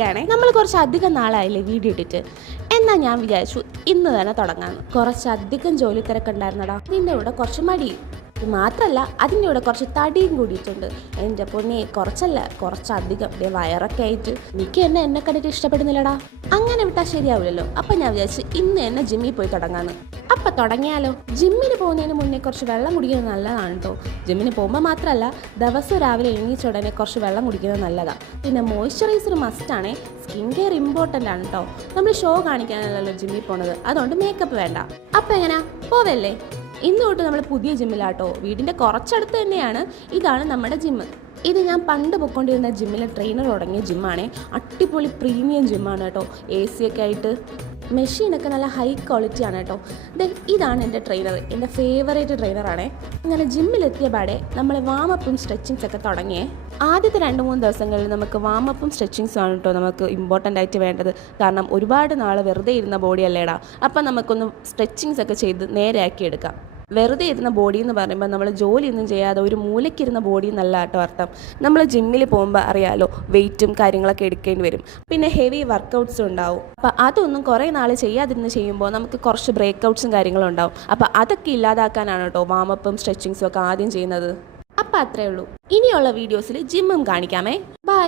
ഇരിക്കുകയാണെ നമ്മൾ കുറച്ചധികം നാളായില്ലേ വീഡിയോ ഇട്ടിട്ട്. എന്നാൽ ഞാൻ വിചാരിച്ചു ഇന്ന് തന്നെ തുടങ്ങാമെന്ന്. കുറച്ചധികം ജോലി തിരക്കുണ്ടായിരുന്നടാ. ഇതിൻ്റെ കൂടെ കുറച്ച് മടിയും. മാത്രമല്ല അതിൻ്റെ കൂടെ കുറച്ച് തടിയും കൂടിയിട്ടുണ്ട്. എൻ്റെ പൊന്നെ കുറച്ചല്ല കുറച്ചധികം വയറൊക്കെ ആയിട്ട് എനിക്ക് എന്നെ കണ്ടിട്ട് ഇഷ്ടപ്പെടുന്നില്ലടാ. അങ്ങനെ വിട്ടാൽ ശരിയാവില്ലല്ലോ. അപ്പം ഞാൻ വിചാരിച്ചു ഇന്ന് തന്നെ ജിമ്മിൽ പോയി തുടങ്ങാമെന്ന്. അപ്പം തുടങ്ങിയാലോ. ജിമ്മിന് പോകുന്നതിന് മുന്നേ കുറച്ച് വെള്ളം കുടിക്കുന്നത് നല്ലതാണ് കേട്ടോ. ജിമ്മിന് പോകുമ്പോൾ മാത്രമല്ല ദിവസം രാവിലെ എണീച്ച ഉടനെ കുറച്ച് വെള്ളം കുടിക്കുന്നത് നല്ലതാണ്. പിന്നെ മോയ്സ്ചറൈസർ മസ്റ്റാണേ. സ്കിൻ കെയർ ഇമ്പോർട്ടൻ്റ് ആണ് കേട്ടോ. നമ്മൾ ഷോ കാണിക്കാനല്ലല്ലോ ജിമ്മിൽ പോണത്. അതുകൊണ്ട് മേക്കപ്പ് വേണ്ട. അപ്പം എങ്ങനെയാ പോവല്ലേ. ഇന്ന് തൊട്ട് നമ്മൾ പുതിയ ജിമ്മിലാട്ടോ. വീടിൻ്റെ കുറച്ചടുത്ത് തന്നെയാണ്. ഇതാണ് നമ്മുടെ ജിമ്മ്. ഇത് ഞാൻ പണ്ട് പൊയ്ക്കൊണ്ടിരുന്ന ജിമ്മിലെ ട്രെയിനർ തുടങ്ങിയ ജിമ്മാണേ. അടിപൊളി പ്രീമിയം ജിമ്മാണ് കേട്ടോ. AC ഒക്കെ ആയിട്ട് മെഷീനൊക്കെ നല്ല ഹൈ ക്വാളിറ്റി ആണ് കേട്ടോ. ഇതാണ് എൻ്റെ ട്രെയിനർ. എൻ്റെ ഫേവറേറ്റ് ട്രെയിനറാണേ. ഇങ്ങനെ ജിമ്മിലെത്തിയ പാടെ നമ്മൾ വാമപ്പും സ്ട്രെച്ചിങ്സ് ഒക്കെ തുടങ്ങിയേ. ആദ്യത്തെ 2-3 ദിവസങ്ങളിൽ നമുക്ക് വാമപ്പും സ്ട്രെച്ചിങ്സും ആണ് കേട്ടോ നമുക്ക് ഇമ്പോർട്ടൻ്റ് ആയിട്ട് വേണ്ടത്. കാരണം ഒരുപാട് നാൾ വെറുതെ ഇരുന്ന ബോഡി അല്ലേടാ. അപ്പം നമുക്കൊന്ന് സ്ട്രെച്ചിങ്സ് ഒക്കെ ചെയ്ത് നേരെയാക്കി എടുക്കാം. വെറുതെ ഇരുന്ന ബോഡി എന്ന് പറയുമ്പോൾ നമ്മൾ ജോലിയൊന്നും ചെയ്യാതെ ഒരു മൂലയ്ക്കിരുന്ന ബോഡി എന്നല്ല കേട്ടോ അർത്ഥം. നമ്മൾ ജിമ്മിൽ പോകുമ്പോൾ അറിയാലോ വെയിറ്റും കാര്യങ്ങളൊക്കെ എടുക്കേണ്ടി വരും. പിന്നെ ഹെവി വർക്കൗട്ട്സും ഉണ്ടാവും. അപ്പോൾ അതൊന്നും കുറേ നാൾ ചെയ്യാതിരുന്ന് ചെയ്യുമ്പോൾ നമുക്ക് കുറച്ച് ബ്രേക്കൗട്ട്സും കാര്യങ്ങളും ഉണ്ടാവും. അപ്പോൾ അതൊക്കെ ഇല്ലാതാക്കാനാണ് കേട്ടോ വാമപ്പും സ്ട്രെച്ചിങ്സും ഒക്കെ ആദ്യം ചെയ്യുന്നത്. അപ്പോൾ അത്രയേ ഉള്ളൂ. ഇനിയുള്ള വീഡിയോസിൽ ജിമ്മും കാണിക്കാമേ. ബൈ.